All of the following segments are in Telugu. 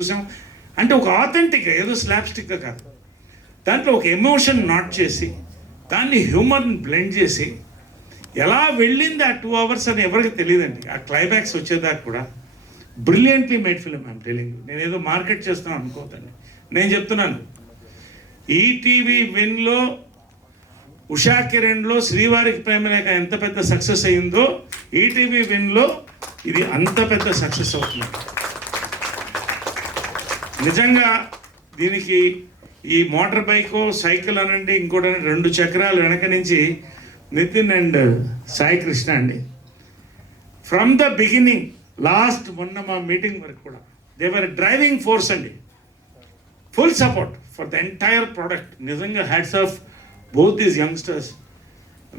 చూసాం. అంటే ఒక ఆథెంటిక్గా, ఏదో స్లాప్స్టిక్గా కాదు, దాంట్లో ఒక ఎమోషన్ నాట్ చేసి దాన్ని హ్యూమర్ని బ్లెండ్ చేసి ఎలా వెళ్ళింది ఆ 2 hours అని ఎవరికి తెలియదండి. ఆ క్లైమాక్స్ వచ్చేదాకా కూడా brilliantly made film. I'm telling you. నేను ఏదో మార్కెట్ చేస్తున్నాను అనుకోవద్దండి, నేను చెప్తున్నాను. ఈటీవీ విన్లో ఉషా కిరణ్లో శ్రీవారికి ప్రేమలేఖ ఎంత పెద్ద సక్సెస్ అయ్యిందో ఈటీవీ విన్లో ఇది అంత పెద్ద సక్సెస్ అవుతుంది. నిజంగా దీనికి ఈ మోటార్ బైకో సైకిల్ అనండి ఇంకోటి 2 చక్రాలు వెనక నుంచి నితిన్ అండ్ సాయి కృష్ణ అండి. ఫ్రమ్ ద బిగినింగ్ లాస్ట్ మొన్న మా మీటింగ్ వరకు కూడా దేవర్ డ్రైవింగ్ ఫోర్స్ అండి. Full support for the entire product. నిజంగా hats off both these youngsters.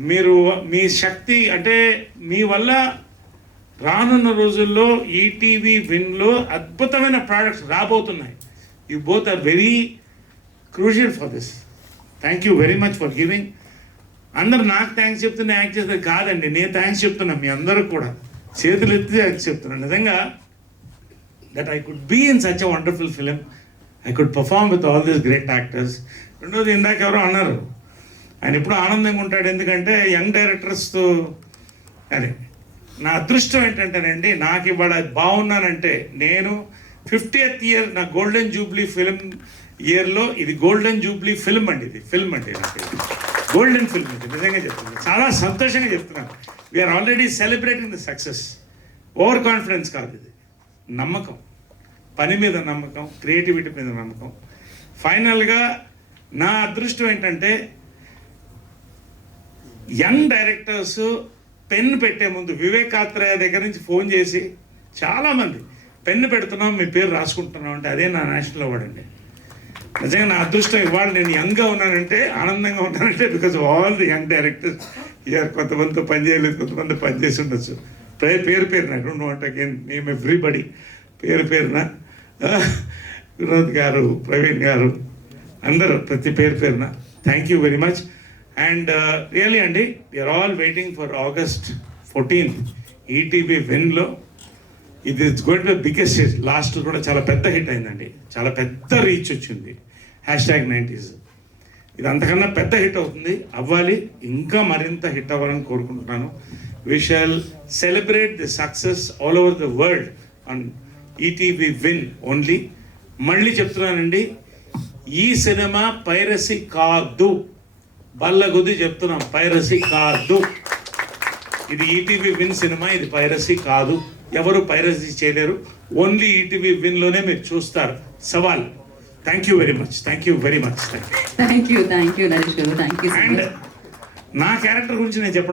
మీరు మీ శక్తి అంటే మీ వల్ల రానున్న రోజుల్లో ఈటీవీ విన్లో అద్భుతమైన ప్రోడక్ట్స్ రాబోతున్నాయి. You both are very crucial for this. Thank you very much for giving. అందరు నాకు థ్యాంక్స్ చెప్తున్నా యాక్ట్ చేస్తే కాదండి, నేను థ్యాంక్స్ చెప్తున్నా మీ అందరూ కూడా. చేతులు ఎత్తి థ్యాంక్స్ చెప్తున్నాను. నిజంగా that I could be in such a wonderful film, I could perform with all these great actors. రెండోది ఇందాక ఎవరో అన్నారు, ఆయన ఎప్పుడు ఆనందంగా ఉంటాడు ఎందుకంటే యంగ్ డైరెక్టర్స్తో. అదే నా అదృష్టం ఏంటంటేనండి, నాకు ఇవాళ బాగున్నానంటే నేను 50th year నా గోల్డెన్ జూబ్లీ ఫిలిం ఇయర్లో ఇది గోల్డెన్ జూబ్లీ ఫిల్మ్ అండి. ఇది ఫిల్మ్ అంటే నాకు గోల్డెన్ ఫిల్మ్ ఇది. నిజంగా చెప్తున్నాను, చాలా సంతోషంగా చెప్తున్నాను. We are already celebrating the success. Over confidence కాదు, ఇది నమ్మకం, పని మీద నమ్మకం, క్రియేటివిటీ మీద నమ్మకం. ఫైనల్గా నా అదృష్టం ఏంటంటే యంగ్ డైరెక్టర్స్ పెన్ను పెట్టే ముందు వివేకాత్రేయ దగ్గర నుంచి ఫోన్ చేసి చాలామంది పెన్ను పెడుతున్నాం మీ పేరు రాసుకుంటున్నాం అంటే అదే నా నేషనల్ అవార్డ్ అండి. నిజంగా నా అదృష్టం ఇవాళ నేను యంగ్గా ఉన్నానంటే, ఆనందంగా ఉన్నానంటే because all the young directors year. కొంతమందితో పని చేయలేదు, కొంతమంది పని చేసి ఉండొచ్చు. పేరు పేరున I don't want again name everybody. పేరు పేరున వినోద్ గారు, ప్రవీణ్ గారు, అందరూ ప్రతి పేరున thank you very much. And really అండి, we're all waiting for August 14th ETV విన్లో. ఇది it's going to be biggest hit. Last కూడా చాలా పెద్ద హిట్ అయిందండి, చాలా పెద్ద రీచ్ వచ్చింది. #90s ఇది అంతకన్నా పెద్ద హిట్ అవుతుంది, అవ్వాలి, ఇంకా మరింత హిట్ అవ్వాలని కోరుకుంటున్నాను. We shall celebrate the success all over the world on ETV win only. మళ్ళీ చెప్తున్నానండి, ఈ సినిమా పైరసీ కాదు, బల్లగుద్ది చెప్తున్నాం, పైరసీ కాదు. ఇది ఈటీవీ విన్ సినిమా, ఇది పైరసీ కాదు. ఎవరు పైరసీ చేయలేరు, ఓన్లీ ఈటీవీ విన్లోనే మీరు చూస్తారు. సవాల్. Thank you very much, thank you very much. Thank you Naresh గారు, థ్యాంక్ యూ. అండ్ నా క్యారెక్టర్ గురించి నేను చెప్పడం